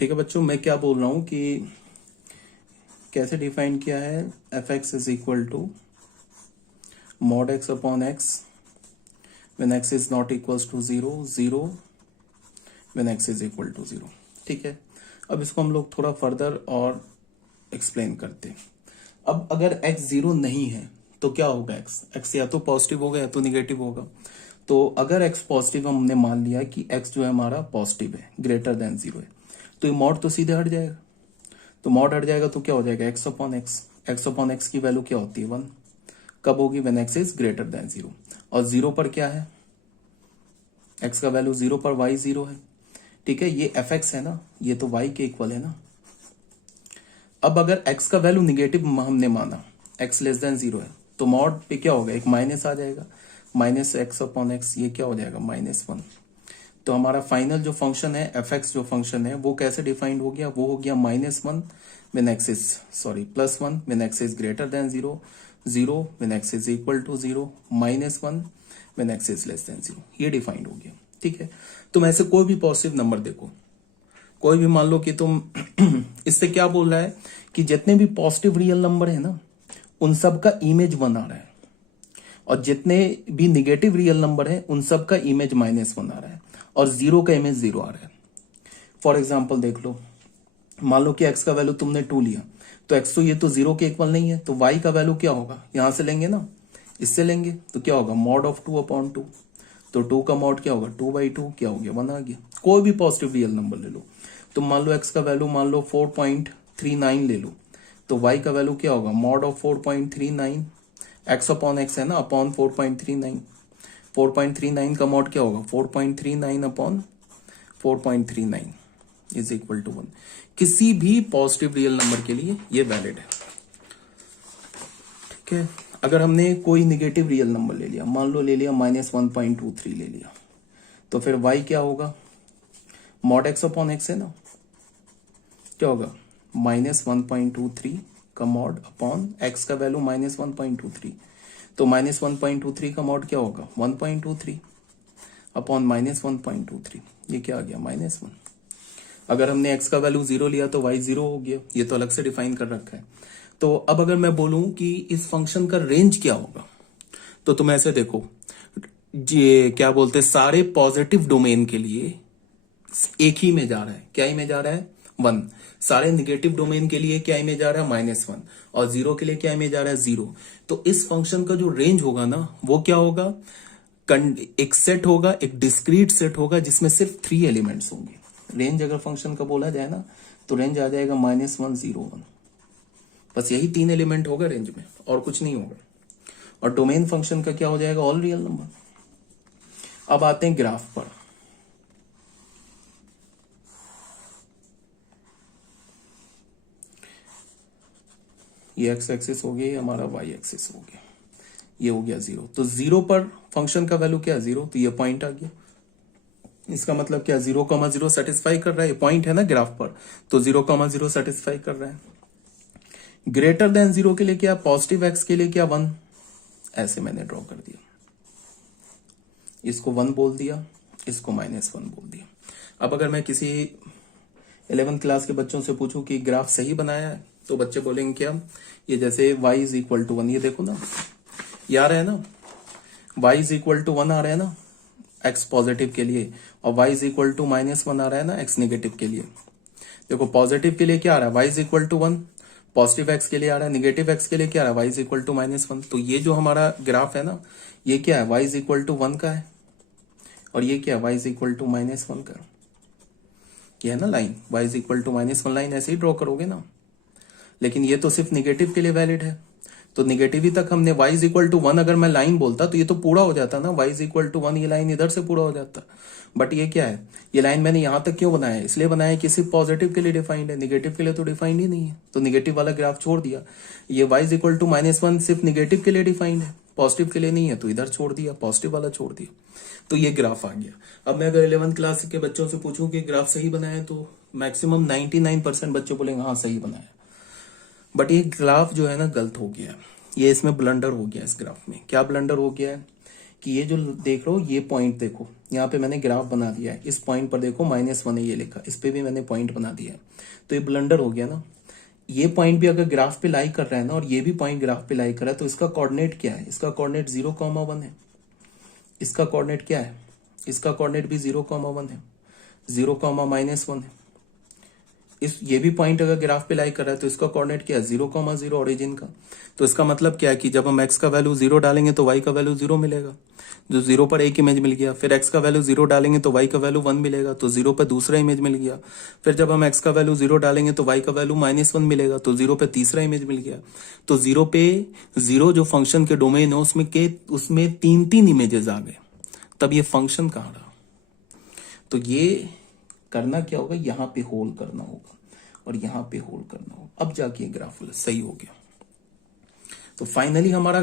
ठीक है बच्चों, मैं क्या बोल रहा हूं कि कैसे डिफाइन किया है। F x is equal to mod x upon x when x is not equals to zero, zero when x is equal to zero. ठीक है, अब इसको हम लोग थोड़ा फर्दर और एक्सप्लेन करते हैं। अब अगर एक्स जीरो नहीं है तो क्या होगा, एक्स या तो पॉजिटिव होगा या तो निगेटिव होगा। तो अगर एक्स पॉजिटिव हमने मान लिया कि एक्स जो है हमारा पॉजिटिव है, ग्रेटर देन जीरो है, तो ये मॉड तो सीधे हट जाएगा। तो मॉड हट जाएगा तो क्या हो जाएगा, x upon x. X upon x की वैल्यू क्या होती है, 1। कब होगी, when x is greater than zero. और जीरो पर क्या है, एक्स का वैल्यू जीरो पर वाई जीरो है। ठीक है, ये एफ एक्स है ना, ये तो वाई के इक्वल है ना। अब अगर एक्स का वैल्यू निगेटिव हमने माना, एक्स लेस देन जीरो है, तो मॉड पे क्या होगा, एक माइनस आ जाएगा, माइनस एक्स अपॉन एक्स, ये क्या हो जाएगा, -1। तो हमारा फाइनल जो फंक्शन है, एफ एक्स जो फंक्शन है, वो कैसे डिफाइंड हो गया, वो हो गया -1 when x is +1 when x is greater than zero, zero when x is equal to zero, -1 when x is less than zero. ये डिफाइंड हो गया। ठीक है, तुम ऐसे कोई भी पॉजिटिव नंबर देखो, कोई भी मान लो कि तुम इससे क्या बोल रहा है कि जितने भी पॉजिटिव रियल नंबर है ना, उन सब का इमेज 1 आ रहा है, और जितने भी निगेटिव रियल नंबर है उन सब का इमेज -1 आ रहा है, और जीरो का इमेज 0 आ रहा है। फॉर एग्जाम्पल देख लो, मान लो कि x का वैल्यू तुमने 2 लिया, तो x तो ये तो 0 के इक्वल नहीं है, तो y का वैल्यू क्या होगा, यहां से लेंगे ना, इससे लेंगे, तो क्या होगा, मॉड ऑफ 2 अपॉन 2। तो 2 का मॉड क्या होगा, 2/2, क्या हो गया, 1 आ गया। कोई भी पॉजिटिव रियल नंबर ले लो, तो मान लो x का वैल्यू मान लो 4.39 ले लो, तो y का वैल्यू क्या होगा, mod of 4.39, x upon x है ना, अपॉन 4.39। 4.39 का मॉड क्या होगा, 4.39 अपॉन 4.39 इज इक्वल टू 1। किसी भी पॉजिटिव रियल नंबर के लिए ये वैलिड है। ठीक है, अगर हमने कोई निगेटिव रियल नंबर ले लिया, मान लो ले लिया -1.23 ले लिया, तो फिर y क्या होगा, मॉड एक्स अपॉन एक्स है ना, क्या होगा, -1.23 का मॉड अपॉन एक्स का वैल्यू -1.23, तो -1.23 का मॉड क्या होगा, 1.23 अपॉन -1.23, ये क्या आ गया, -1। अगर हमने x का वैल्यू 0 लिया तो y 0 हो गया, ये तो अलग से डिफाइन कर रखा है। तो अब अगर मैं बोलूं कि इस फंक्शन का रेंज क्या होगा, तो तुम ऐसे देखो, ये क्या बोलते हैं, सारे पॉजिटिव डोमेन के लिए एक ही में जा रहा है, क्या इमेज आ रहा है, 1। सारे निगेटिव डोमेन के लिए क्या इमेज आ रहा है, -1, और जीरो के लिए क्या इमेज आ रहा है, 0। तो इस फंक्शन का जो रेंज होगा ना, वो क्या होगा, एक सेट होगा, एक डिस्क्रीट सेट होगा जिसमें सिर्फ 3 एलिमेंट्स होंगे। रेंज अगर फंक्शन का बोला जाए ना, तो रेंज आ जाएगा -1, 0, 1। बस यही 3 एलिमेंट होगा रेंज में, और कुछ नहीं होगा। और डोमेन फंक्शन का क्या हो जाएगा, ऑल रियल नंबर। अब आते हैं ग्राफ पर। ये एक्स एक्सिस हो गया, हमारा वाई एक्सिस हो गया, ये हो गया 0। तो 0 पर फंक्शन का वैल्यू क्या है, 0, तो ये पॉइंट आ गया। इसका मतलब क्या, 0,0 सेटिस्फाई कर रहा है, ये पॉइंट है ना ग्राफ पर, तो 0,0 सेटिस्फाई कर रहा है। ग्रेटर देन 0 के लिए क्या, पॉजिटिव एक्स के लिए क्या, 1, ऐसे मैंने ड्रॉ कर दिया, इसको 1 बोल दिया, इसको -1 बोल दिया। अब अगर मैं किसी 11th क्लास के बच्चों से पूछूं कि ग्राफ सही बनाया है, तो बच्चे बोलेंगे क्या, ये जैसे y इज इक्वल टू 1, ये देखो ना, ये आ रहा है ना, y इज इक्वल टू 1 आ रहा है ना x पॉजिटिव के लिए, और y इज इक्वल टू -1 आ रहा है ना x नेगेटिव के लिए। देखो पॉजिटिव के लिए क्या आ रहा है, y is equal to 1, positive x के लिए आ रहा है, निगेटिव x के लिए क्या आ रहा है, y इज इक्वल टू -1। तो ये जो हमारा ग्राफ है ना, ये क्या है, y इज इक्वल टू 1 का है, और ये क्या है, y इज इक्वल टू -1 का। ये है ना line, y is equal to -1 line, ऐसे ही ड्रॉ करोगे ना। लेकिन ये तो सिर्फ निगेटिव के लिए वैलिड है, तो निगेटिव ही तक हमने y इज इक्वल टू 1 अगर मैं लाइन बोलता तो ये तो पूरा हो जाता ना, y इज इक्वल टू 1, ये लाइन इधर से पूरा हो जाता। बट ये क्या है, ये लाइन मैंने यहां तक क्यों बनाया है, इसलिए बनाया कि सिर्फ पॉजिटिव के लिए डिफाइंड है, निगेटिव के लिए तो डिफाइंड ही नहीं है, तो निगेटिव वाला ग्राफ छोड़ दिया। ये y इज इक्वल टू -1 सिर्फ निगेटिव के लिए डिफाइंड है, पॉजिटिव के लिए नहीं है, तो इधर छोड़ दिया, पॉजिटिव वाला छोड़ दिया, तो ये ग्राफ आ गया। अब मैं अगर 11th क्लास के बच्चों से पूछूं कि ग्राफ सही बनाया, तो मैक्सिमम 99% बच्चे बोलेंगे हाँ सही बनाया। बट ये ग्राफ जो है ना गलत हो गया, ये इसमें ब्लंडर हो गया। इस ग्राफ में क्या ब्लंडर हो गया है, कि ये जो देख रहे हो ये पॉइंट देखो, यहाँ पे मैंने ग्राफ बना दिया है, इस पॉइंट पर देखो -1 है ये लिखा, इस पे भी मैंने पॉइंट बना दिया है, तो ये ब्लंडर हो गया ना। ये पॉइंट भी अगर ग्राफ पे लाई कर रहा है ना और ये भी पॉइंट ग्राफ पे लाई कर रहा है, तो इसका कोऑर्डिनेट क्या है? इसका कोऑर्डिनेट 0,1 है। इसका कोऑर्डिनेट क्या है? इसका कोऑर्डिनेट भी 0,1 है, 0,-1 है। ये भी पॉइंट अगर ग्राफ पे लाई कर रहा है तो इसका कोऑर्डिनेट क्या है? 0,0 ओरिजिन का। तो इसका मतलब क्या है कि जब हम x का वैल्यू 0 डालेंगे तो y का वैल्यू 0 मिलेगा, जो 0 पर एक इमेज मिल गया। फिर x का वैल्यू 0 डालेंगे तो y का वैल्यू 1 मिलेगा, तो 0 पर दूसरा इमेज मिल गया। फिर जब हम x का वैल्यू 0 डालेंगे तो y का वैल्यू -1 मिलेगा, तो 0 पे तीसरा इमेज मिल गया। तो 0 पे 0 जो फंक्शन के डोमेन है उसमें 3 इमेजेस आ गए, तब ये फंक्शन कहाँ रहा? तो ये करना क्या होगा? यहाँ पे होल करना होगा और यहाँ पे होल करना होगा, अब जाके ग्राफ सही हो गया। तो फाइनली हमारा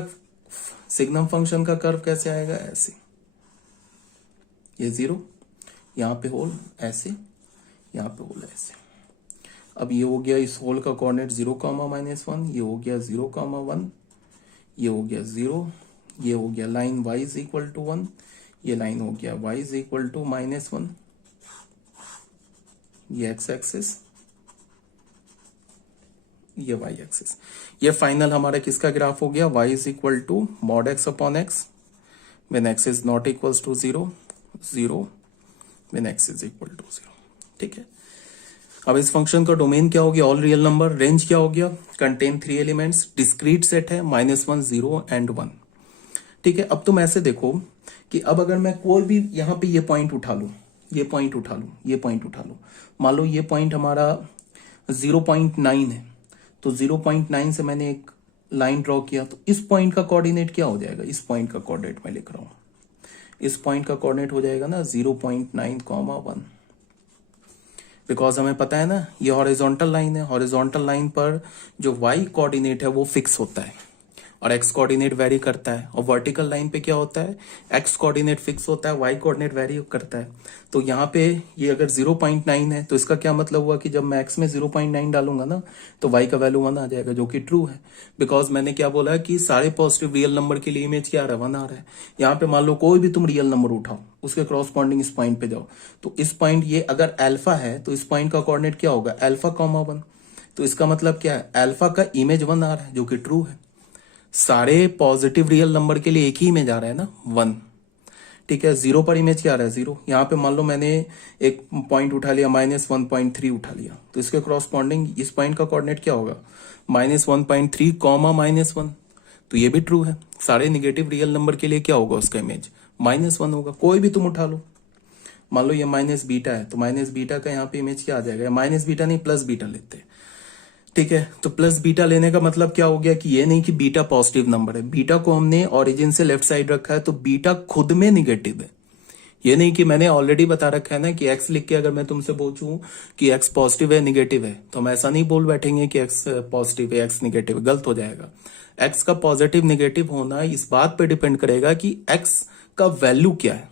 सिग्नम फंक्शन का कर्व कैसे आएगा? ऐसे, ये 0, यहाँ पे होल ऐसे, यहाँ पे होल ऐसे। अब ये हो गया इस होल का कोऑर्डिनेट 0,-1, ये हो गया 0,1, ये हो गया 0, ये हो गया line y is equal to 1, ये लाइन हो गया y इज इक्वल टू -1, ये x एक्सिस, ये y एक्सिस। ये फाइनल हमारा किसका ग्राफ हो गया? y is equal to mod x upon x when x is not equals to 0, 0 when x is equal to 0। ठीक है, अब इस फंक्शन का डोमेन क्या हो गया? All real number. रेंज क्या हो गया? कंटेन 3 एलिमेंट्स, डिस्क्रीट सेट है, -1, 0 एंड 1। ठीक है, अब तुम ऐसे देखो कि अब अगर मैं कोई भी यहाँ पे ये पॉइंट उठा लू, ये पॉइंट उठा लू, ये पॉइंट उठा लू, मान लो ये पॉइंट हमारा 0.9 है, तो 0.9 से मैंने एक लाइन ड्रॉ किया, तो इस पॉइंट का कोऑर्डिनेट क्या हो जाएगा? इस पॉइंट का कोऑर्डिनेट मैं लिख रहा हूं, इस पॉइंट का कोऑर्डिनेट हो जाएगा ना 0.9,1, बिकॉज हमें पता है ना ये हॉरिजॉन्टल लाइन है, हॉरिजॉन्टल लाइन पर जो y कोऑर्डिनेट है वो फिक्स होता है और x कोऑर्डिनेट वेरी करता है, और वर्टिकल लाइन पे क्या होता है? x कोऑर्डिनेट फिक्स होता है, y कोऑर्डिनेट वेरी करता है। तो यहाँ पे ये अगर 0.9 है तो इसका क्या मतलब हुआ कि जब मैं x में 0.9 डालूंगा ना तो y का वैल्यू 1 आ जाएगा, जो कि ट्रू है, बिकॉज मैंने क्या बोला कि सारे पॉजिटिव रियल नंबर के लिए इमेज क्या आ रहा है? 1 आ रहा है। यहाँ पे मान लो कोई भी तुम रियल नंबर उठाओ, उसके क्रॉसपॉन्डिंग इस पॉइंट पे जाओ, तो इस पॉइंट ये अगर अल्फा है तो इस पॉइंट का कोऑर्डिनेट क्या होगा? α,1। तो इसका मतलब क्या है? अल्फा का इमेज 1 आ रहा है, जो कि ट्रू है। सारे पॉजिटिव रियल नंबर के लिए एक ही इमेज आ रहा है ना, 1। ठीक है, 0 पर इमेज क्या आ रहा है? 0। यहाँ पे मान लो मैंने एक पॉइंट उठा लिया, -1.3 उठा लिया, तो इसके कॉरस्पॉन्डिंग इस पॉइंट का कोऑर्डिनेट क्या होगा? -1.3, -1। तो ये भी ट्रू है। सारे निगेटिव रियल नंबर के लिए क्या होगा उसका इमेज? -1 होगा। कोई भी तुम उठा लो, मान लो ये -β है, तो -β का यहाँ पे इमेज क्या आ जाएगा? -β नहीं, +β लेते हैं। ठीक है, तो +β लेने का मतलब क्या हो गया कि ये नहीं कि बीटा पॉजिटिव नंबर है, बीटा को हमने ओरिजिन से लेफ्ट साइड रखा है, तो बीटा खुद में निगेटिव है। ये नहीं कि मैंने ऑलरेडी बता रखा है ना कि x लिख के अगर मैं तुमसे पूछूं कि x पॉजिटिव है निगेटिव है, तो हम ऐसा नहीं बोल बैठेंगे कि x पॉजिटिव है x निगेटिव है, गलत हो जाएगा। x का पॉजिटिव निगेटिव होना इस बात पे डिपेंड करेगा कि x का वैल्यू क्या है।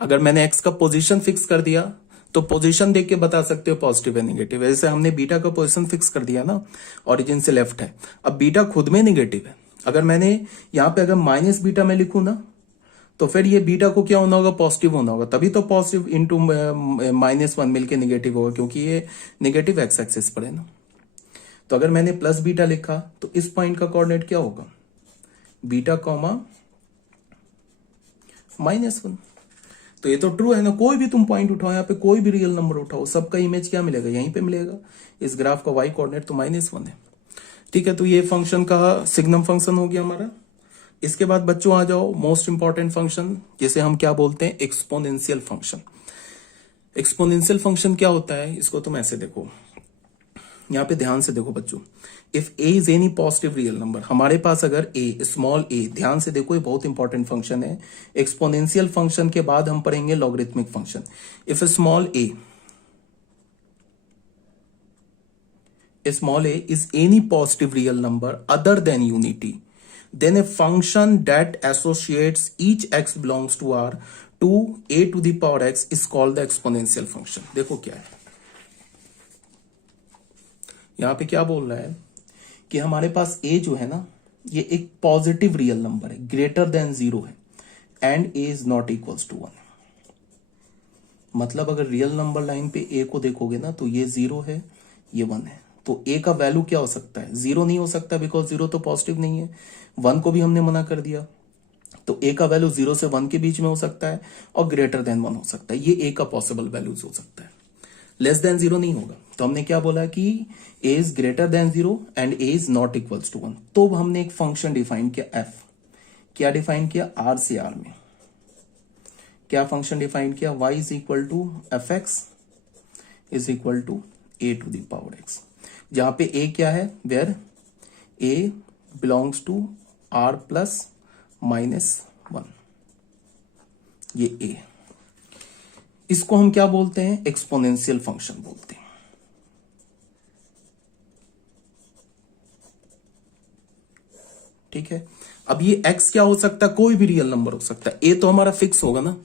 अगर मैंने x का पोजीशन फिक्स कर दिया तो पोजीशन देख के बता सकते हो पॉजिटिव है निगेटिव है। जैसे हमने बीटा का पोजीशन फिक्स कर दिया ना, ओरिजिन से लेफ्ट है, अब बीटा खुद में निगेटिव है। अगर मैंने यहाँ पे अगर -β में लिखूं ना, तो फिर ये बीटा को क्या होना होगा? पॉजिटिव होना होगा, तभी तो पॉजिटिव इंटू -1 मिलके निगेटिव होगा, क्योंकि ये निगेटिव एक्स एक्सिस पर है ना। तो अगर मैंने +β लिखा तो इस पॉइंट का कोऑर्डिनेट क्या होगा? बीटा, -1। तो ये तो ट्रू है ना। कोई भी तुम पॉइंट उठाओ, यहाँ पे कोई भी रियल नंबर उठाओ, सबका इमेज क्या मिलेगा? यहीं पे मिलेगा। इस ग्राफ का y कोऑर्डिनेट तो -1 है। ठीक है, तो ये फंक्शन का सिग्नम फंक्शन हो गया हमारा। इसके बाद बच्चों आ जाओ मोस्ट इंपॉर्टेंट फंक्शन, जिसे हम क्या बोलते हैं? Exponential function. एक्सपोनेंशियल फंक्शन क्या होता है? इसको तुम ऐसे देखो, यहाँ पे ध्यान से देखो बच्चों। If a is any positive real number, हमारे पास अगर a स्मॉल a, ध्यान से देखो ये बहुत इंपॉर्टेंट फंक्शन है। एक्सपोनेंशियल फंक्शन के बाद हम पढ़ेंगे logarithmic function. If small a is any positive real number other than unity, then a function that associates each x belongs to R to a to the power x is called the exponential function। देखो क्या है यहां पे, क्या बोल रहा है कि हमारे पास a जो है ना, ये एक पॉजिटिव रियल नंबर है, ग्रेटर देन 0 है। And a is not equals to 1। मतलब अगर रियल नंबर लाइन पे ए को देखोगे ना तो ये 0 है, ये 1 है, तो ए का वैल्यू क्या हो सकता है? 0 नहीं हो सकता, बिकॉज 0 तो पॉजिटिव नहीं है। 1 को भी हमने मना कर दिया, तो ए का वैल्यू 0 से 1 के बीच में हो सकता है और ग्रेटर देन 1 हो सकता है। ये ए का पॉसिबल वैल्यूज हो सकता है, लेस देन 0 नहीं होगा। तो हमने क्या बोला कि a is greater than 0 and a is not equals to 1। तो हमने एक फंक्शन डिफाइन किया एफ। क्या डिफाइन किया? आर से आर में क्या फंक्शन डिफाइन किया? y is equal to f x is equal to a to the power x, जहां पे a क्या है? Where a belongs to r plus -1, ये a। इसको हम क्या बोलते हैं? एक्सपोनेंशियल फंक्शन बोलते हैं। ठीक है, अब ये x क्या हो सकता है? कोई भी रियल नंबर हो सकता है। a तो हमारा फिक्स होगा ना,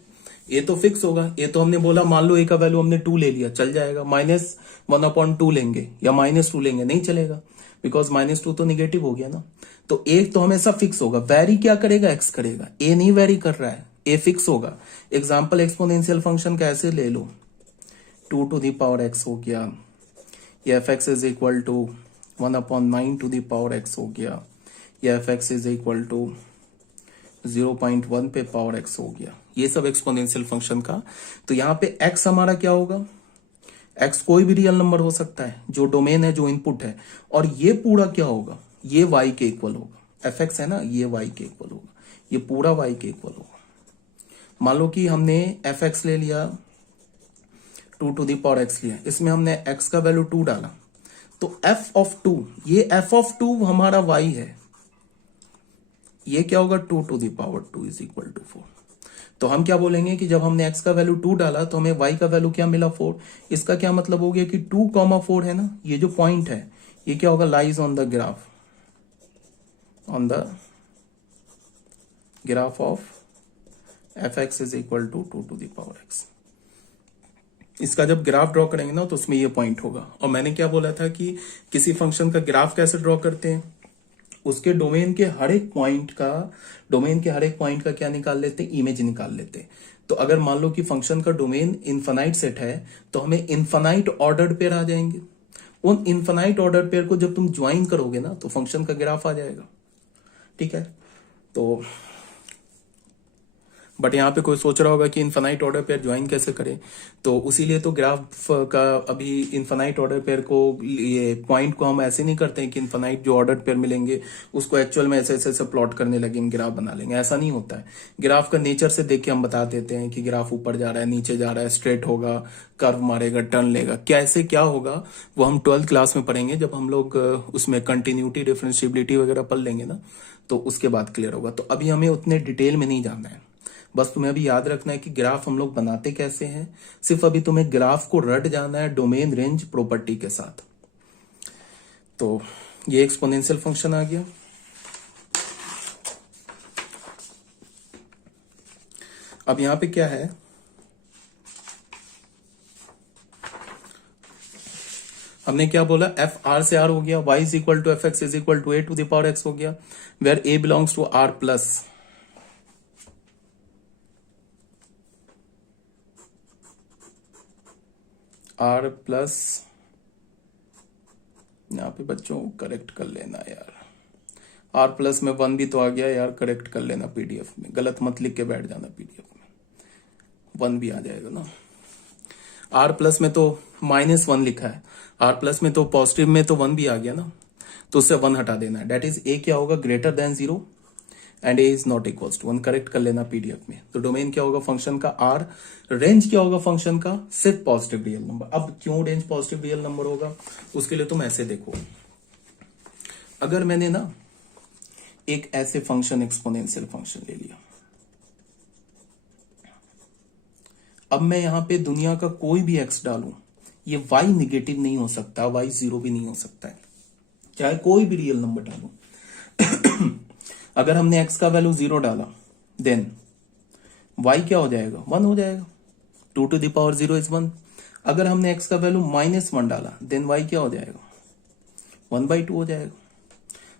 a तो फिक्स होगा। a तो हमने बोला, मान लो a का वैल्यू हमने 2 ले लिया, चल जाएगा। -1/2 लेंगे या -2 लेंगे, नहीं चलेगा, बिकॉज -2 तो निगेटिव हो गया ना। तो a तो हमेशा फिक्स होगा। वेरी क्या करेगा? x करेगा। a नहीं वेरी कर रहा है, a फिक्स होगा। एग्जाम्पल एक्सपोनेंशियल फंक्शन का ऐसे ले लो, 2 टू द पावर x हो गया, या f x is equal to 1/9 to the power x हो गया, या f x is equal to 0.1 पे पावर x हो गया। ये सब एक्सपोनेंशियल फंक्शन का। तो यहां पे x हमारा क्या होगा? x कोई भी रियल नंबर हो सकता है, जो डोमेन है, जो इनपुट है। और ये पूरा क्या होगा? ये y के इक्वल होगा। एफ एक्स है ना, ये y के इक्वल होगा, ये पूरा y के इक्वल होगा। मान लो कि हमने एफ एक्स ले लिया, 2 टू द पावर x लिया, इसमें हमने x का वैल्यू 2 डाला, तो f ऑफ 2, ये f ऑफ 2 हमारा y है, ये क्या होगा? 2 to the power 2 is equal to 4। तो हम क्या बोलेंगे कि जब हमने x का वैल्यू 2 डाला तो हमें y का वैल्यू क्या मिला? 4। इसका क्या मतलब हो गया कि 2,4 है ना, ये जो पॉइंट है, ये क्या होगा? Lies on the graph, on the graph of f x is equal to 2 to the power x। इसका जब ग्राफ ड्रॉ करेंगे ना तो उसमें ये पॉइंट होगा। और मैंने क्या बोला था कि किसी फंक्शन का ग्राफ कैसे ड्रॉ करते हैं? उसके डोमेन के हर एक पॉइंट का क्या निकाल लेते हैं? इमेज निकाल लेते हैं। तो अगर मान लो कि फंक्शन का डोमेन इनफाइनाइट सेट है, तो हमें इनफाइनाइट ऑर्डर्ड पेयर आ जाएंगे। उन इनफाइनाइट ऑर्डर पेयर को जब तुम ज्वाइन करोगे ना तो फंक्शन का ग्राफ आ जाएगा। ठीक है, तो बट यहाँ पे कोई सोच रहा होगा कि इनफाइनाइट ऑर्डर पेयर ज्वाइन कैसे करें, तो उसीलिए तो ग्राफ का अभी इनफाइनाइट ऑर्डर पेयर को, ये पॉइंट को हम ऐसे नहीं करते हैं कि इनफाइनाइट जो ऑर्डर पेयर मिलेंगे उसको एक्चुअल में ऐसे ऐसे प्लॉट करने लगेंगे, ग्राफ बना लेंगे। ऐसा नहीं होता है। ग्राफ का नेचर से देख के हम बता देते हैं कि ग्राफ ऊपर जा रहा है, नीचे जा रहा है, स्ट्रेट होगा, कर्व मारेगा, टर्न लेगा, कैसे क्या होगा वो हम 12th क्लास में पढ़ेंगे। जब हम लोग उसमें कंटिन्यूटी, डिफरेंशिएबिलिटी वगैरह पढ़ लेंगे ना, तो उसके बाद क्लियर होगा। तो अभी हमें उतने डिटेल में नहीं जानना है, बस तुम्हें अभी याद रखना है कि ग्राफ हम लोग बनाते कैसे हैं। सिर्फ अभी तुम्हें ग्राफ को रट जाना है डोमेन, रेंज, प्रॉपर्टी के साथ। तो ये एक्सपोनेंशियल फंक्शन आ गया। अब यहां पे क्या है? हमने क्या बोला? एफ आर से आर हो गया, y is equal to f x is equal to a to the power x हो गया, where a belongs to R plus R plus, यहाँ पे बच्चों करेक्ट कर लेना यार, आर प्लस में 1 भी तो आ गया यार, करेक्ट कर लेना पीडीएफ में, गलत मत लिख के बैठ जाना, पीडीएफ में 1 भी आ जाएगा ना। आर प्लस में तो -1 लिखा है, आर प्लस में तो पॉजिटिव में तो 1 भी आ गया ना, तो उससे 1 हटा देना है। डेट इज ए क्या होगा? Greater than 0 and a is not equals to 1, correct कर लेना पीडीएफ में। तो डोमेन क्या होगा फंक्शन का? आर। रेंज क्या होगा फंक्शन का? सिर्फ पॉजिटिव रियल नंबर। अब क्यों रेंज पॉजिटिव रियल नंबर होगा? उसके लिए तुम ऐसे देखो, अगर मैंने ना एक ऐसे फंक्शन, एक्सपोनेंशियल फंक्शन ले लिया, अब मैं यहां पे दुनिया का कोई भी एक्स डालूं, ये y निगेटिव नहीं हो सकता, y 0 भी नहीं हो सकता है, चाहे कोई भी रियल नंबर डालूं। अगर हमने x का वैल्यू 0 डाला, देन y क्या हो जाएगा? 1 हो जाएगा। 2 टू द पावर 0 इज 1। अगर हमने x का वैल्यू -1 डाला, देन y क्या हो जाएगा? 1/2 हो जाएगा।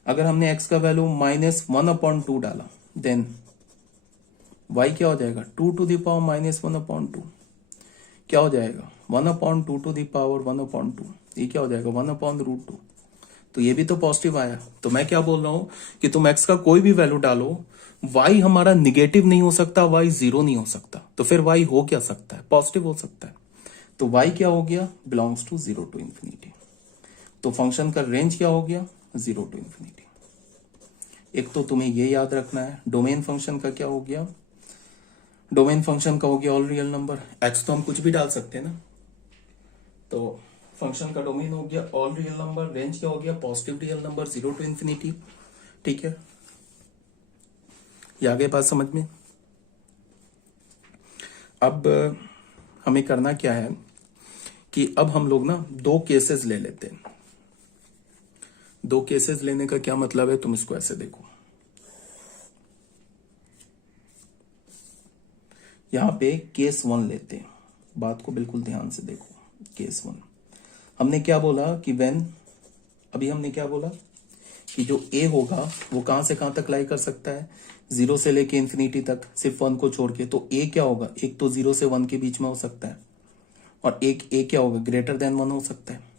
अगर हमने x का वैल्यू -1/2 डाला, देन y क्या हो जाएगा 2 टू द पावर माइनस 1/2 क्या हो जाएगा 1/2 टू द पावर 1/2 ये क्या हो जाएगा 1/√2। तो ये भी तो पॉजिटिव आया। तो मैं क्या बोल रहा हूं कि तुम x का कोई भी वैल्यू डालो, y हमारा निगेटिव नहीं हो सकता, y जीरो नहीं हो सकता, तो फिर y हो क्या सकता है पॉजिटिव हो सकता है। तो y क्या हो गया बिलोंग्स टू 0 टू इंफिनिटी। तो फंक्शन का रेंज क्या हो गया 0 टू इंफिनिटी। एक तो तुम्हें ये याद रखना है डोमेन फंक्शन का क्या हो गया, डोमेन फंक्शन का हो गया ऑल रियल नंबर। x तो हम कुछ भी डाल सकते हैं ना, तो फंक्शन का डोमेन हो गया ऑल रियल नंबर, रेंज क्या हो गया positive real number 0 to infinity. ठीक है, ये आगे बात समझ में। अब हमें करना क्या है कि अब हम लोग ना दो केसेस ले लेते हैं। दो केसेस लेने का क्या मतलब है, तुम इसको ऐसे देखो, यहां पे केस 1 लेते हैं, बात को बिल्कुल ध्यान से देखो। केस 1 हमने क्या बोला कि अभी हमने क्या बोला कि जो a होगा वो कहां से कहां तक लाई कर सकता है 0 से लेके इंफिनिटी तक, सिर्फ 1 को छोड़ के। तो a क्या होगा, एक तो 0 से 1 के बीच में हो सकता है, और एक a क्या होगा ग्रेटर देन 1 हो सकता है।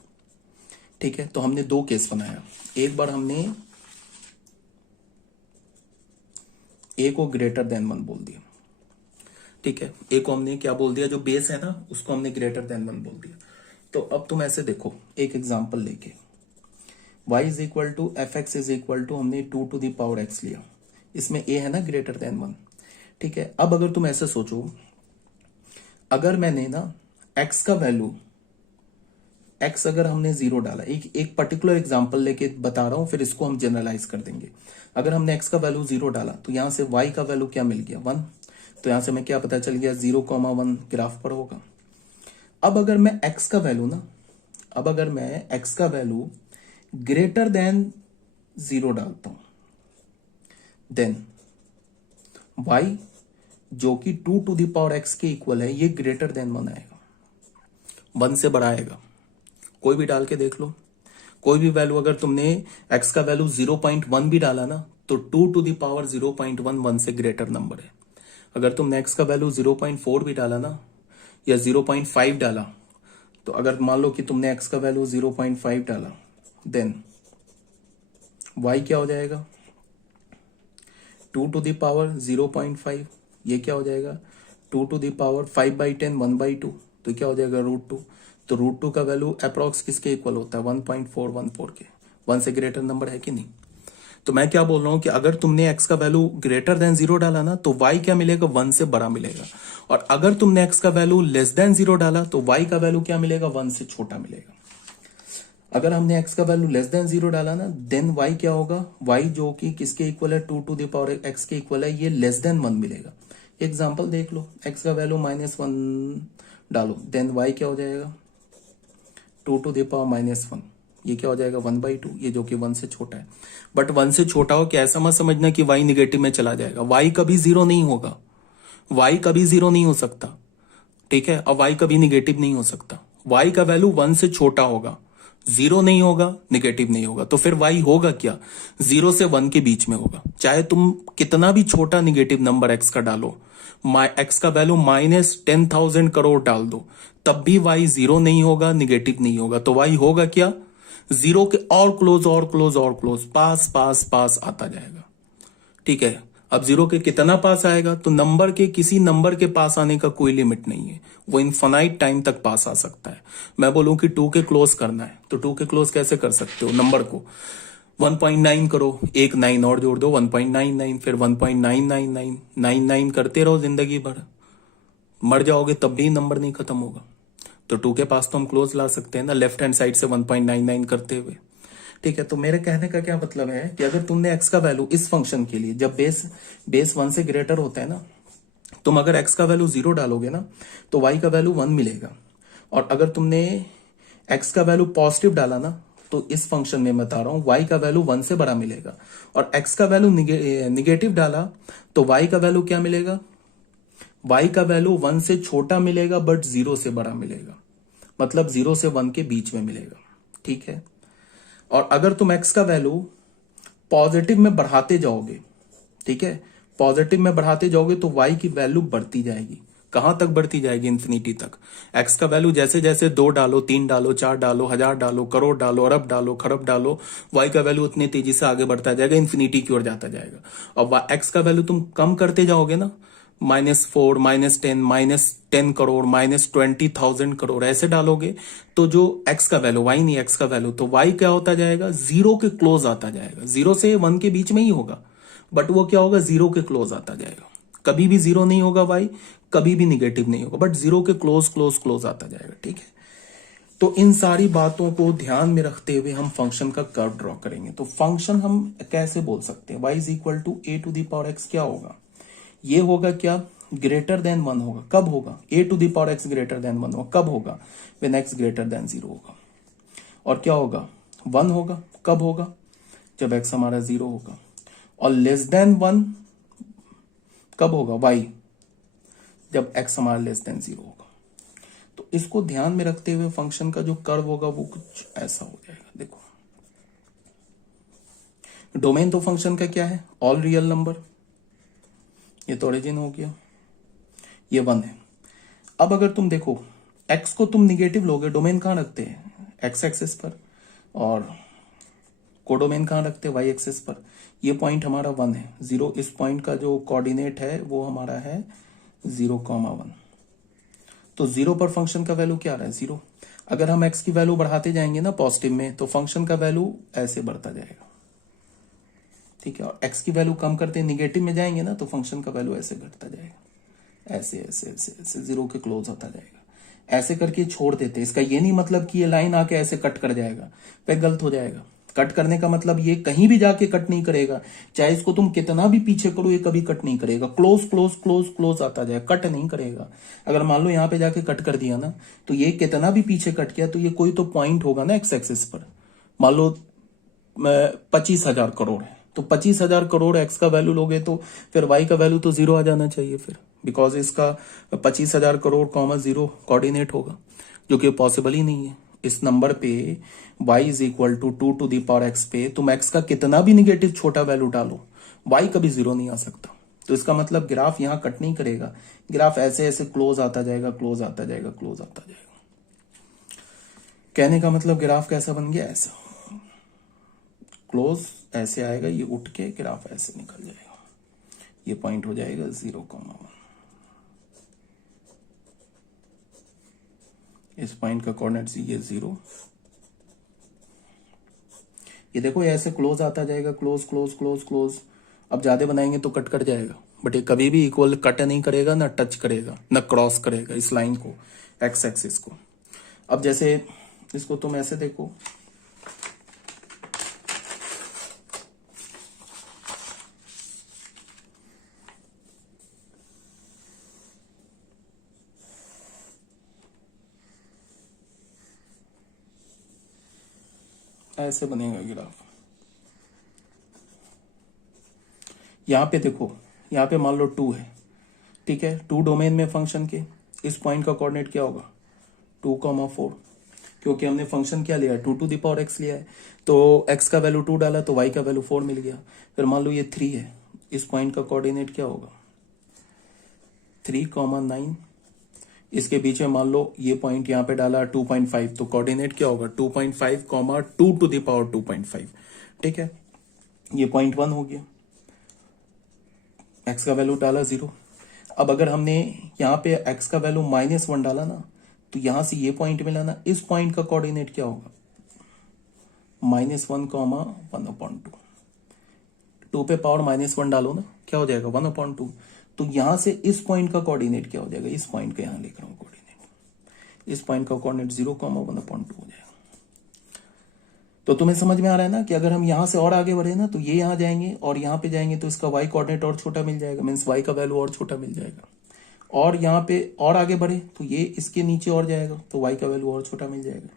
ठीक है, तो हमने दो केस बनाया। एक बार हमने a को ग्रेटर देन 1 बोल दिया। ठीक है, a को हमने क्या बोल दिया, जो बेस है ना उसको हमने ग्रेटर देन 1 बोल दिया। तो अब तुम ऐसे देखो, एक एग्जांपल लेके y is equal to f x is equal to हमने 2 टू द पावर x लिया, इसमें a है ना ग्रेटर देन 1। ठीक है, अब अगर तुम ऐसे सोचो, अगर मैंने ना x का वैल्यू x अगर हमने 0 डाला, एक पर्टिकुलर एग्जांपल लेके बता रहा हूं, फिर इसको हम जनरलाइज कर देंगे। अगर हमने x का वैल्यू 0 डाला तो यहां से y का वैल्यू क्या मिल गया 1, तो यहां से मैं क्या पता चल गया 0,1 ग्राफ पर होगा। अब अगर मैं x का वैल्यू ग्रेटर देन 0 डालता हूं, देन y जो कि 2 टू द पावर x के इक्वल है, ये ग्रेटर देन 1 आएगा, 1 से बड़ा आएगा। कोई भी डाल के देख लो, कोई भी वैल्यू अगर तुमने x का वैल्यू 0.1 भी डाला ना, तो 2 टू द पावर 0.1 1 से ग्रेटर नंबर है। अगर तुमने x का वैल्यू 0.4 भी डाला ना, या 0.5 डाला, तो अगर मान लो कि तुमने x का वैल्यू 0.5 डाला, देन y क्या हो जाएगा 2 टू द पावर 0.5, ये क्या हो जाएगा 2 टू द पावर 5/10 1/2, तो क्या हो जाएगा √2। तो √2 का वैल्यू अप्रॉक्स किसके इक्वल होता है 1.414 के, 1 से ग्रेटर नंबर है कि नहीं। तो मैं क्या बोल रहा हूं कि अगर तुमने x का वैल्यू ग्रेटर देन 0 डाला ना, तो y क्या मिलेगा 1 से बड़ा मिलेगा, और अगर तुमने x का वैल्यू लेस देन 0 डाला तो y का वैल्यू क्या मिलेगा 1 से छोटा मिलेगा। अगर हमने x का वैल्यू लेस देन 0 डाला ना, देन y क्या होगा, y जो कि किसके इक्वल है 2 टू द पावर x के इक्वल है, ये लेस देन 1 मिलेगा। एग्जांपल देख लो, x का वैल्यू -1 डालो, देन y क्या हो जाएगा 2 टू द पावर -1, ये क्या हो जाएगा 1/2, ये जो कि 1 से छोटा है। बट 1 से छोटा हो क्या ऐसा मत समझना कि y निगेटिव में चला जाएगा, y कभी 0 नहीं होगा, y कभी 0 नहीं हो सकता। ठीक है, और y कभी निगेटिव नहीं हो सकता, y का वैल्यू 1 से छोटा होगा, 0 नहीं होगा, निगेटिव नहीं होगा। तो फिर y होगा क्या 0 से 1 के बीच में होगा, चाहे तुम कितना भी छोटा निगेटिव नंबर x का डालो, x का वैल्यू -10,000 करोड़ डाल दो, तब भी y 0 नहीं होगा, निगेटिव नहीं होगा। तो y होगा क्या 0 के और क्लोज और क्लोज और क्लोज, पास पास पास आता जाएगा। ठीक है, अब 0 के कितना पास आएगा, तो नंबर के किसी नंबर के पास आने का कोई लिमिट नहीं है, वो इनफाइनाइट टाइम तक पास आ सकता है। मैं बोलूं कि 2 के क्लोज करना है, तो 2 के क्लोज कैसे कर सकते हो, नंबर को 1.9 करो, एक 9 और जोड़ दो 1.99, फिर 1.99999 करते रहो जिंदगी भर, मर जाओगे तब भी नंबर नहीं खत्म होगा। तो 2 के पास तो हम क्लोज ला सकते हैं ना, लेफ्ट हैंड साइड से 1.99 करते हुए। ठीक है, तो मेरे कहने का क्या मतलब है कि अगर तुमने x का वैल्यू इस फंक्शन के लिए, जब बेस 1 से ग्रेटर होता है ना, तुम अगर x का वैल्यू 0 डालोगे ना, तो y का वैल्यू 1 मिलेगा, और अगर तुमने x का वैल्यू पॉजिटिव डाला ना, तो इस फंक्शन में बता रहा हूं y का वैल्यू 1 से बड़ा मिलेगा, और x का वैल्यू निगेटिव डाला तो y का वैल्यू क्या मिलेगा, y का वैल्यू 1 से छोटा मिलेगा बट 0 से बड़ा मिलेगा, मतलब 0 से 1 के बीच में मिलेगा। ठीक है, और अगर तुम x का वैल्यू पॉजिटिव में बढ़ाते जाओगे, ठीक है, पॉजिटिव में बढ़ाते जाओगे तो y की वैल्यू बढ़ती जाएगी। कहां तक बढ़ती जाएगी? इंफिनिटी तक। x का वैल्यू जैसे जैसे 2 डालो, 3 डालो, 4 डालो, 1000 डालो, करोड़ डालो, अरब डालो, खरब डालो, y का वैल्यू उतनी तेजी से आगे बढ़ता जाएगा, इंफिनिटी की ओर जाता जाएगा। और x का वैल्यू तुम कम करते जाओगे ना, -4, -10, -10 करोड़, -20,000 करोड़ ऐसे डालोगे तो जो x का वैल्यू, y नहीं x का वैल्यू, तो y क्या होता जाएगा? 0 के क्लोज आता जाएगा। 0 से 1 के बीच में ही होगा, बट वो क्या होगा? 0 के क्लोज आता जाएगा। कभी भी 0 नहीं होगा y, कभी भी निगेटिव नहीं होगा, बट 0 के क्लोज क्लोज क्लोज आता जाएगा। ठीक है, तो इन सारी बातों को ध्यान में रखते हुए हम फंक्शन का कर्व ड्रॉ करेंगे। तो फंक्शन हम कैसे बोल सकते हैं? y is equal to a to the power x क्या होगा? ये होगा क्या? ग्रेटर देन 1 होगा। कब होगा? a to the power x greater than 1 होगा। कब होगा? व्हेन x ग्रेटर देन 0 होगा। और क्या होगा? 1 होगा। कब होगा? जब x हमारा 0 होगा। और लेस देन 1 कब होगा? y, जब x हमारा लेस देन 0 होगा। तो इसको ध्यान में रखते हुए फंक्शन का जो कर्व होगा वो कुछ ऐसा हो जाएगा। देखो, डोमेन तो फंक्शन का क्या है? All real number. ये तो ओरिजिन हो गया, ये 1 है। अब अगर तुम देखो x को तुम निगेटिव लोगे, डोमेन कहां रखते हैं? x एक्सिस पर। और कोडोमेन कहां रखते हैं? y एक्सिस पर। ये पॉइंट हमारा 1 है, 0। इस पॉइंट का जो कोऑर्डिनेट है वो हमारा है 0,1। तो 0 पर फंक्शन का वैल्यू क्या आ रहा है? 0। अगर हम x की वैल्यू बढ़ाते जाएंगे ना पॉजिटिव में, तो फंक्शन का वैल्यू ऐसे बढ़ता जाएगा। ठीक है, और x की वैल्यू कम करते निगेटिव में जाएंगे ना, तो फंक्शन का वैल्यू ऐसे घटता जाएगा, ऐसे ऐसे ऐसे ऐसे 0 के क्लोज आता जाएगा। ऐसे करके छोड़ देते। इसका ये नहीं मतलब कि ये लाइन आके ऐसे कट कर जाएगा, फिर गलत हो जाएगा। कट करने का मतलब ये कहीं भी जाके कट नहीं करेगा, चाहे इसको तुम कितना भी पीछे करो ये कभी कट नहीं करेगा। क्लोज क्लोज क्लोज क्लोज आता जाएगा, कट नहीं करेगा। अगर मान लो यहाँ पे जाके कट कर दिया ना, तो ये कितना भी पीछे कट किया तो ये कोई तो पॉइंट होगा ना एक्स एक्सिस पर। मान लो 25,000 करोड़ है, तो 25,000 करोड़ एक्स का वैल्यू लोगे तो फिर वाई का वैल्यू तो 0 आ जाना चाहिए फिर, बिकॉज इसका 25,000 करोड़ कॉमा 0 कोऑर्डिनेट होगा, जो कि पॉसिबल ही नहीं है। इस नंबर पे y is equal to 2 to the power x पे तुम x का कितना भी निगेटिव छोटा वैल्यू डालो, y कभी 0 नहीं आ सकता। तो इसका मतलब ग्राफ यहां कट नहीं करेगा, ग्राफ ऐसे ऐसे क्लोज आता जाएगा, क्लोज आता जाएगा, क्लोज आता जाएगा। कहने का मतलब ग्राफ कैसा बन गया? ऐसा क्लोज ऐसे आएगा, ये उठ के ग्राफ ऐसे निकल जाएगा, ये पॉइंट हो जाएगा 0,1। इस पॉइंट का कोऑर्डिनेट्स ये 0। ये देखो ऐसे क्लोज आता जाएगा, क्लोज क्लोज क्लोज क्लोज। अब ज्यादा बनाएंगे तो कट कर जाएगा, बट ये कभी भी इक्वल कट नहीं करेगा, ना टच करेगा, ना क्रॉस करेगा इस लाइन को, एक्स एक्सिस को। अब जैसे इसको तुम ऐसे देखो, ऐसे बनेगा ग्राफ। यहां पे देखो, यहां पे मान लो 2 है, ठीक है, 2 डोमेन में फंक्शन के। इस पॉइंट का कोऑर्डिनेट क्या होगा? 2,4, क्योंकि हमने फंक्शन क्या लिया है? 2 टू द पावर x लिया है, तो x का वैल्यू 2 डाला तो y का वैल्यू 4 मिल गया। फिर मान लो ये 3 है, इस पॉइंट का कोऑर्डिनेट क्या होगा? 3,9। इसके बीच में मान लो ये पॉइंट यहाँ पे डाला 2.5, तो कोऑर्डिनेट क्या होगा? 2.5, 2 टू द पावर 2.5। ठीक है, ये पॉइंट 1 हो गया, x का वैल्यू डाला 0। अब अगर हमने यहाँ पे x का वैल्यू -1 डाला ना, तो यहां से ये पॉइंट मिला ना, इस पॉइंट का कोऑर्डिनेट क्या होगा? -1,1/2। 2 पे पावर -1 डालो ना, क्या हो जाएगा? 1/2। तो यहां से इस पॉइंट का कोऑर्डिनेट क्या हो जाएगा? इस पॉइंट का यहां लिख रहा हूं कोऑर्डिनेट, इस पॉइंट का कोऑर्डिनेट 0,1/2 हो जाएगा। तो तुम्हें समझ में आ रहा है ना कि अगर हम यहां से और आगे बढ़े ना, तो ये यहां जाएंगे और यहां पे जाएंगे तो इसका y कोऑर्डिनेट और छोटा मिल जाएगा, मीन्स y का वैल्यू और छोटा मिल जाएगा। और यहाँ पे और आगे बढ़े तो ये इसके नीचे और जाएगा, तो y का वैल्यू और छोटा मिल जाएगा।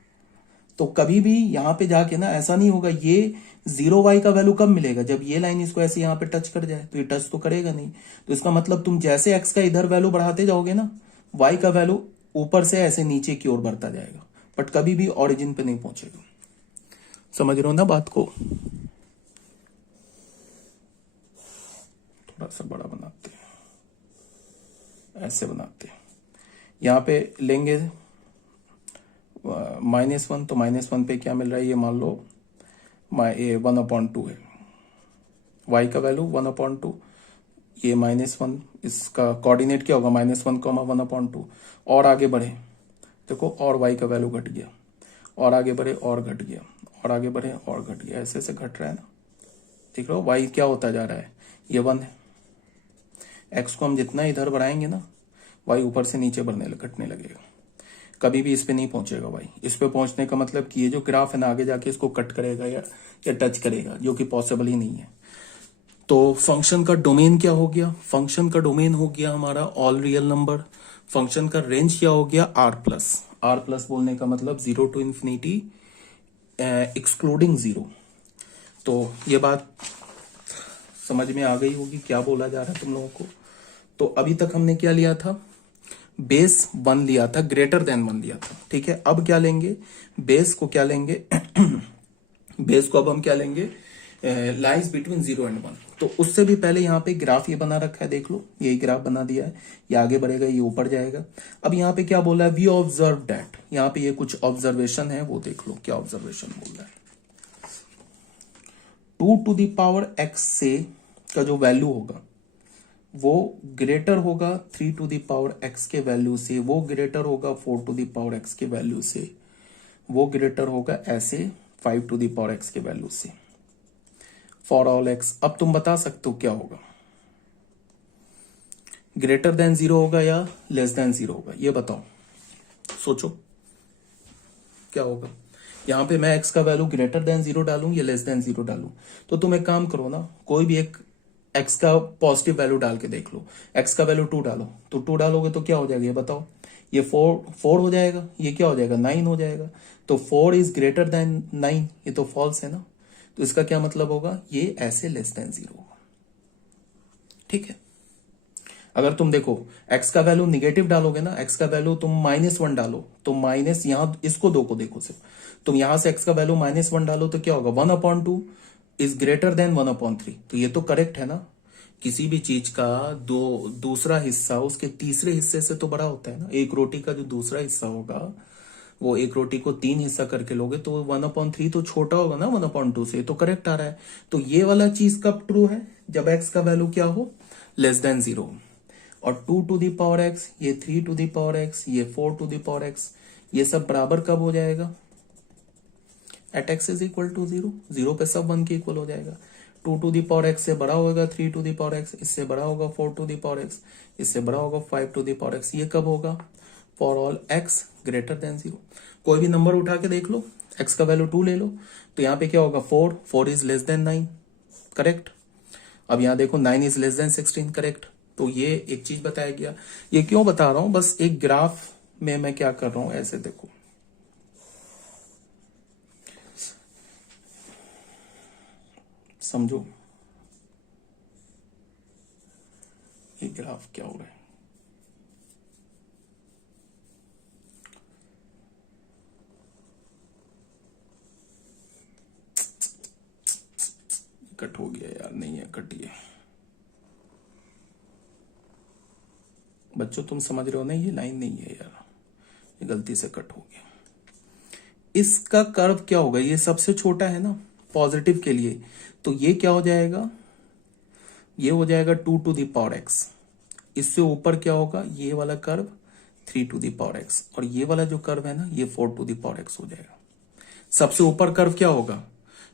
तो कभी भी यहाँ पे जाके ना ऐसा नहीं होगा, ये 0y का वैल्यू कब मिलेगा? जब ये लाइन इसको ऐसे यहाँ पे टच कर जाए, तो ये टच तो करेगा नहीं। तो इसका मतलब तुम जैसे x का इधर वैल्यू बढ़ाते जाओगे ना, y का वैल्यू ऊपर से ऐसे नीचे की ओर बढ़ता जाएगा, बट कभी भी ऑरिजिन पे नहीं पहुंचेगा। समझ रहे हो ना बात को? थोड़ा थोड़ा सा बड़ा बनाते हैं, ऐसे बनाते हैं। यहाँ पे लेंगे -1, तो -1 पे क्या मिल रहा है, ये मान लो 1/2 है। y का वैल्यू 1/2, ये -1, इसका कोऑर्डिनेट क्या होगा, -1, 1/2। और आगे बढ़े, देखो और y का वैल्यू घट गया, और आगे बढ़े और घट गया, और आगे बढ़े और घट गया, ऐसे ऐसे घट रहा है ना। देख रहे हो y क्या होता जा रहा है, ये 1 है। x को हम जितना इधर बढ़ाएंगे ना, y ऊपर से नीचे घटने लगेगा, कभी भी इस पे नहीं पहुंचेगा y। इस पे पहुंचने का मतलब कि ये जो ग्राफ है ना, आगे जाके इसको कट करेगा या टच करेगा, जो कि पॉसिबल ही नहीं है। तो फंक्शन का डोमेन क्या हो गया, फंक्शन का डोमेन हो गया हमारा ऑल रियल नंबर। फंक्शन का रेंज क्या हो गया, r प्लस बोलने का मतलब 0 to infinity एक्सक्लूडिंग 0। तो ये बात समझ में आ गई होगी क्या बोला जा रहा है तुम लोगों को। तो अभी तक हमने क्या लिया था, बेस 1 लिया था, ग्रेटर देन 1 लिया था, ठीक है। अब क्या लेंगे, बेस को क्या लेंगे बेस को अब हम क्या लेंगे, लाइज बिटवीन 0 and 1। तो उससे भी पहले यहाँ पे ग्राफ ये बना रखा है, देख लो, यही ग्राफ बना दिया है, ये आगे बढ़ेगा, ये ऊपर जाएगा। अब यहाँ पे क्या बोला है, वी ऑब्जर्व दैट, यहाँ पे ये कुछ ऑब्जर्वेशन है, वो देख लो क्या ऑब्जर्वेशन बोल रहा है। 2 to the power x से का जो वैल्यू होगा वो ग्रेटर होगा 3 to the power x के वैल्यू से, वो ग्रेटर होगा 4 to the power x के वैल्यू से, वो ग्रेटर होगा ऐसे 5 to the power x के वैल्यू से, फॉर ऑल x। अब तुम बता सकते हो क्या होगा, ग्रेटर देन 0 होगा या लेस देन 0 होगा, ये बताओ, सोचो क्या होगा। यहां पे मैं x का वैल्यू ग्रेटर देन 0 डालूं या लेस देन 0 डालूं, तो तुम एक काम करो ना, कोई भी एक x का पॉजिटिव वैल्यू डाल के देख लो। x का वैल्यू 2 डालो, तो 2 डालोगे तो क्या हो जाएगा, ये बताओ। ये 4 हो जाएगा, ये क्या हो जाएगा, 9 हो जाएगा। तो 4 इज ग्रेटर देन 9, ये तो फॉल्स है ना। तो इसका क्या मतलब होगा, ये ऐसे लेस देन 0 होगा, ठीक है। अगर तुम देखो x का वैल्यू निगेटिव डालोगे ना, x का वैल्यू तुम -1 डालो, तो माइनस यहां इसको 2 को देखो सिर्फ, तुम यहां से x का वैल्यू -1 डालो तो क्या होगा, 1/2 इज ग्रेटर देन 1/3। तो ये तो करेक्ट है ना। किसी भी चीज का दूसरा हिस्सा उसके तीसरे हिस्से से तो बड़ा होता है ना। एक रोटी का जो दूसरा हिस्सा होगा, वो एक रोटी को 3 हिस्सा करके लोगे तो 1/3 तो छोटा होगा ना 1/2 से, तो करेक्ट आ रहा है। तो ये वाला चीज कब ट्रू है, जब x का वैल्यू क्या हो, लेस देन 0। और 2 to the power x, ये 3 to the power x, ये 4 to the power x, ये सब बराबर कब हो जाएगा, at x is equal to 0, 0 पे सब 1 के इक्वल हो जाएगा। 2 to the power x से बड़ा होगा 3 to the power x, इससे बड़ा होगा 4 to the power x, इससे बड़ा होगा 5 to the power x। ये कब होगा, for all x greater than 0। कोई भी नंबर उठा के देख लो, x का वैल्यू 2 ले लो, तो यहाँ पे क्या होगा, 4 इज लेस देन 9, करेक्ट। अब यहाँ देखो 9 इज लेस देन 16, करेक्ट। तो ये एक चीज बताया गया। ये क्यों बता रहा हूं, बस एक ग्राफ में मैं क्या कर रहा हूं, ऐसे देखो, समझो ये ग्राफ क्या हो रहा है। कट हो गया यार, नहीं है, कटिए बच्चों, तुम समझ रहे हो ना, ये लाइन नहीं है यार, ये गलती से कट हो गया। इसका कर्व क्या होगा, ये सबसे छोटा है ना पॉजिटिव के लिए, तो ये क्या हो जाएगा, ये हो जाएगा 2 to the power x। इससे ऊपर क्या होगा, ये वाला curve 3 to the power x, और ये वाला जो कर्व है ना, ये 4 to the power x हो जाएगा। सबसे ऊपर कर्व क्या होगा,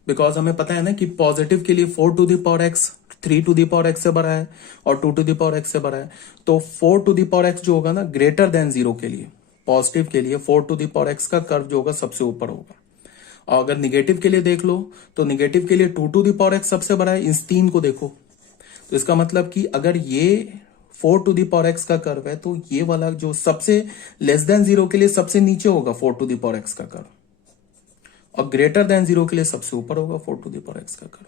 बिकॉज हमें पता है ना कि पॉजिटिव के लिए 4 to the power x 3 to the power x से बड़ा है और 2 to the power x से बड़ा है। तो 4 to the power x जो होगा ना, ग्रेटर देन 0 के लिए, पॉजिटिव के लिए 4 to the power x का कर्व जो होगा सबसे ऊपर होगा। और अगर निगेटिव के लिए देख लो, तो निगेटिव के लिए 2 to the power x सबसे बड़ा है, इस 3 को देखो। तो इसका मतलब कि अगर ये 4 to the power x का कर्व है, तो ये वाला जो सबसे लेस देन 0 के लिए सबसे नीचे होगा 4 to the power x का कर्व, और ग्रेटर देन 0 के लिए सबसे ऊपर होगा 4 to the power x का कर्व।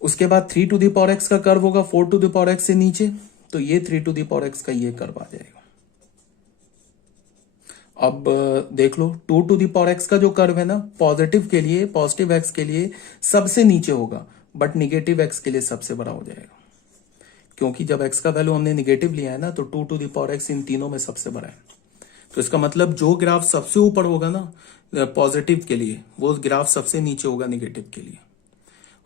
उसके बाद 3 to the power x का कर्व होगा 4 to the power x से नीचे, तो ये 3 to the power x का ये कर्व आ जाएगा। अब देख लो 2 to the power x का जो कर्व है ना, पॉजिटिव के लिए, पॉजिटिव x के लिए सबसे नीचे होगा, बट निगेटिव x के लिए सबसे बड़ा हो जाएगा। क्योंकि जब x का वैल्यू हमने निगेटिव लिया है ना, तो 2 टू द पावर x इन तीनों में सबसे बड़ा है। तो इसका मतलब जो ग्राफ सबसे ऊपर होगा ना पॉजिटिव के लिए, वो ग्राफ सबसे नीचे होगा निगेटिव के लिए।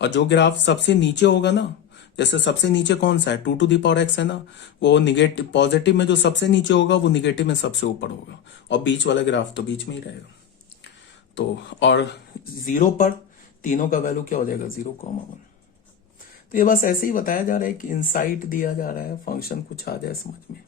और जो ग्राफ सबसे नीचे होगा ना, जैसे सबसे नीचे कौन सा है, 2 टू द पावर x है ना, वो निगेटिव पॉजिटिव में जो सबसे नीचे होगा वो निगेटिव में सबसे ऊपर होगा, और बीच वाला ग्राफ तो बीच में ही रहेगा। तो और 0 पर तीनों का वैल्यू क्या हो जाएगा, 0,1। तो ये बस ऐसे ही बताया जा रहा है कि इनसाइट दिया जा रहा है, फंक्शन कुछ आ जाए समझ में।